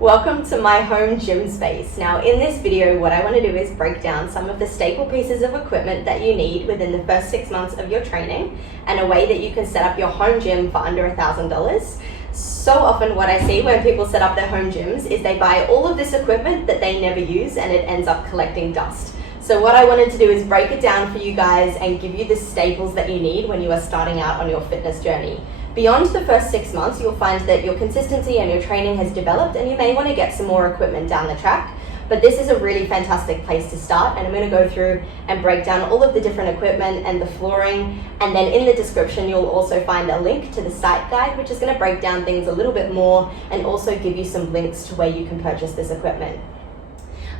Welcome to my home gym space. Now in this video, what I want to do is break down some of the staple pieces of equipment that you need within the first 6 months of your training and a way that you can set up your home gym for under $1,000. So often what I see when people set up their home gyms is they buy all of this equipment that they never use and it ends up collecting dust. So what I wanted to do is break it down for you guys and give you the staples that you need when you are starting out on your fitness journey. Beyond the first 6 months, you'll find that your consistency and your training has developed and you may want to get some more equipment down the track. But this is a really fantastic place to start, and I'm going to go through and break down all of the different equipment and the flooring, and then in the description you'll also find a link to the site guide, which is going to break down things a little bit more and also give you some links to where you can purchase this equipment.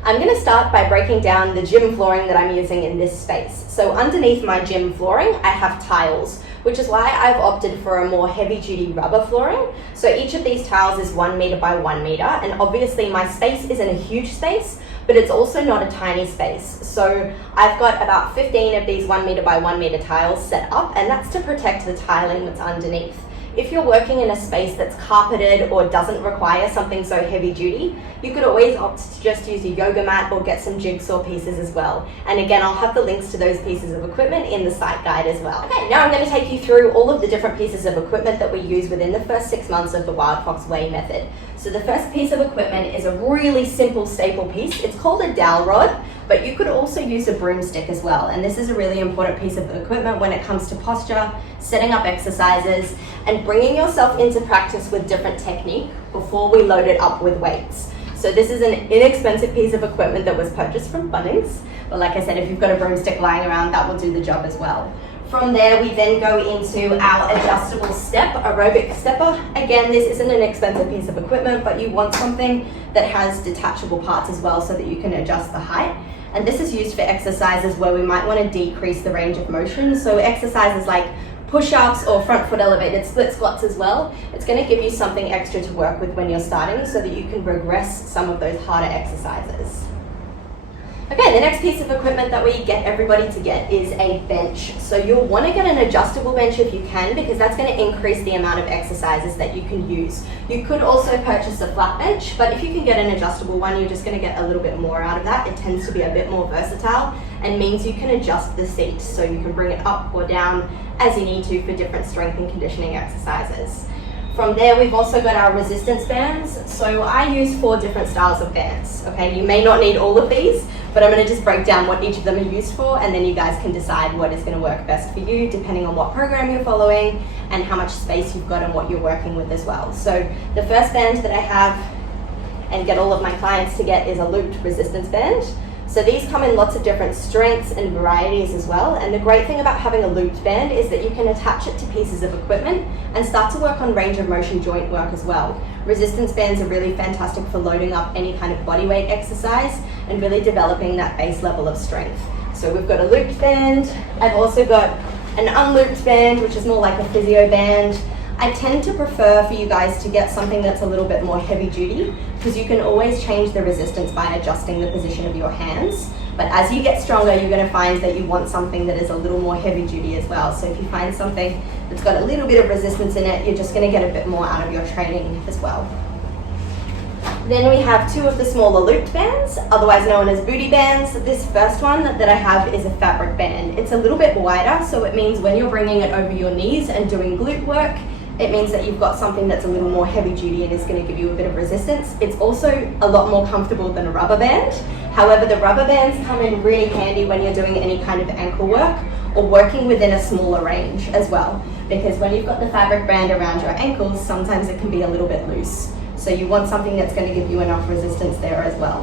I'm going to start by breaking down the gym flooring that I'm using in this space. So underneath my gym flooring, I have tiles, which is why I've opted for a more heavy-duty rubber flooring. So each of these tiles is 1 meter by 1 meter, and obviously my space isn't a huge space, but it's also not a tiny space. So I've got about 15 of these 1 meter by 1 meter tiles set up, and that's to protect the tiling that's underneath. If you're working in a space that's carpeted or doesn't require something so heavy duty, you could always opt to just use a yoga mat or get some jigsaw pieces as well. And again, I'll have the links to those pieces of equipment in the site guide as well. Okay, now I'm going to take you through all of the different pieces of equipment that we use within the first 6 months of the Wild Fox Way method. So the first piece of equipment is a really simple staple piece. It's called a dowel rod, but you could also use a broomstick as well. And this is a really important piece of equipment when it comes to posture, setting up exercises, and bringing yourself into practice with different technique before we load it up with weights. So this is an inexpensive piece of equipment that was purchased from Bunnings. But like I said, if you've got a broomstick lying around, that will do the job as well. From there, we then go into our adjustable step, aerobic stepper. Again, this isn't an expensive piece of equipment, but you want something that has detachable parts as well so that you can adjust the height. And this is used for exercises where we might want to decrease the range of motion. So exercises like push-ups or front foot elevated split squats as well. It's going to give you something extra to work with when you're starting so that you can progress some of those harder exercises. Okay, the next piece of equipment that we get everybody to get is a bench. So you'll want to get an adjustable bench if you can, because that's going to increase the amount of exercises that you can use. You could also purchase a flat bench, but if you can get an adjustable one, you're just going to get a little bit more out of that. It tends to be a bit more versatile and means you can adjust the seat, so you can bring it up or down as you need to for different strength and conditioning exercises. From there, we've also got our resistance bands. So I use 4 different styles of bands. Okay, you may not need all of these, but I'm going to just break down what each of them are used for, and then you guys can decide what is going to work best for you depending on what program you're following and how much space you've got and what you're working with as well. So the first band that I have and get all of my clients to get is a looped resistance band. So these come in lots of different strengths and varieties as well, and the great thing about having a looped band is that you can attach it to pieces of equipment and start to work on range of motion joint work as well. Resistance bands are really fantastic for loading up any kind of body weight exercise and really developing that base level of strength. So we've got a looped band. I've also got an unlooped band, which is more like a physio band. I tend to prefer for you guys to get something that's a little bit more heavy duty, because you can always change the resistance by adjusting the position of your hands. But as you get stronger, you're going to find that you want something that is a little more heavy duty as well. So if you find something that's got a little bit of resistance in it, you're just going to get a bit more out of your training as well. Then we have 2 of the smaller looped bands, otherwise known as booty bands. This first one that I have is a fabric band. It's a little bit wider, so it means when you're bringing it over your knees and doing glute work, it means that you've got something that's a little more heavy duty and is going to give you a bit of resistance. It's also a lot more comfortable than a rubber band. However, the rubber bands come in really handy when you're doing any kind of ankle work or working within a smaller range as well. Because when you've got the fabric band around your ankles, sometimes it can be a little bit loose. So you want something that's going to give you enough resistance there as well.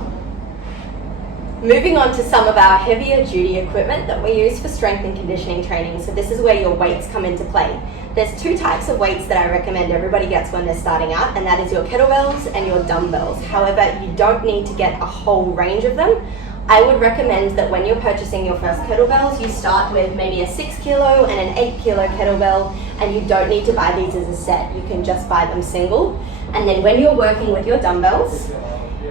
Moving on to some of our heavier duty equipment that we use for strength and conditioning training. So this is where your weights come into play. There's 2 types of weights that I recommend everybody gets when they're starting out, and that is your kettlebells and your dumbbells. However, you don't need to get a whole range of them. I would recommend that when you're purchasing your first kettlebells, you start with maybe a 6 kilo and an 8 kilo kettlebell, and you don't need to buy these as a set. You can just buy them single. And then when you're working with your dumbbells,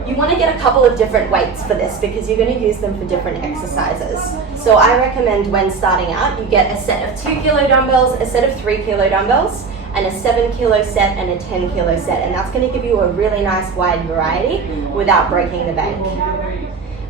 you want to get a couple of different weights for this because you're going to use them for different exercises. So I recommend when starting out, you get a set of 2 kilo dumbbells, a set of 3 kilo dumbbells, and a 7 kilo set and a 10 kilo set, and that's going to give you a really nice wide variety without breaking the bank.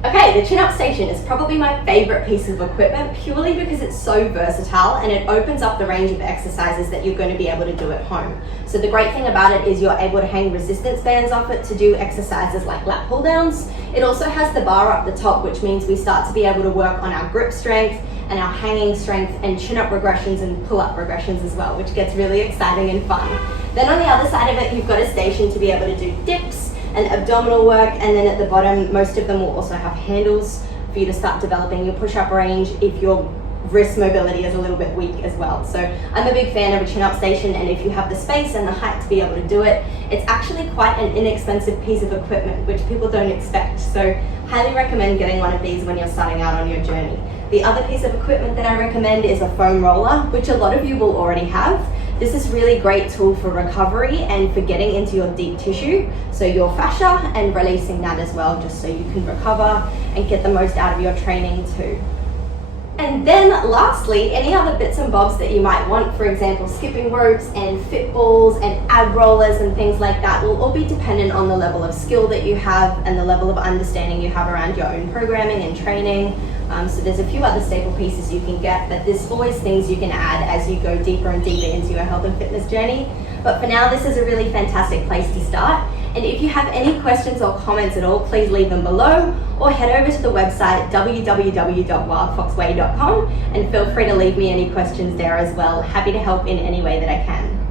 Okay, the chin-up station is probably my favorite piece of equipment purely because it's so versatile and it opens up the range of exercises that you're going to be able to do at home. So the great thing about it is you're able to hang resistance bands off it to do exercises like lat pull downs. It also has the bar up the top, which means we start to be able to work on our grip strength and our hanging strength and chin-up regressions and pull-up regressions as well, which gets really exciting and fun. Then on the other side of it, you've got a station to be able to do dips and abdominal work, and then at the bottom most of them will also have handles for you to start developing your push-up range if your wrist mobility is a little bit weak as well. So I'm a big fan of a chin-up station, and if you have the space and the height to be able to do it, it's actually quite an inexpensive piece of equipment which people don't expect. So highly recommend getting one of these when you're starting out on your journey. The other piece of equipment that I recommend is a foam roller, which a lot of you will already have. This is a really great tool for recovery and for getting into your deep tissue, so your fascia, and releasing that as well, just so you can recover and get the most out of your training too. And then lastly, any other bits and bobs that you might want, for example, skipping ropes and fit balls and ab rollers and things like that, will all be dependent on the level of skill that you have and the level of understanding you have around your own programming and training. So there's a few other staple pieces you can get, but there's always things you can add as you go deeper and deeper into your health and fitness journey. But for now, this is a really fantastic place to start. And if you have any questions or comments at all, please leave them below, or head over to the website www.wildfoxway.com and feel free to leave me any questions there as well. Happy to help in any way that I can.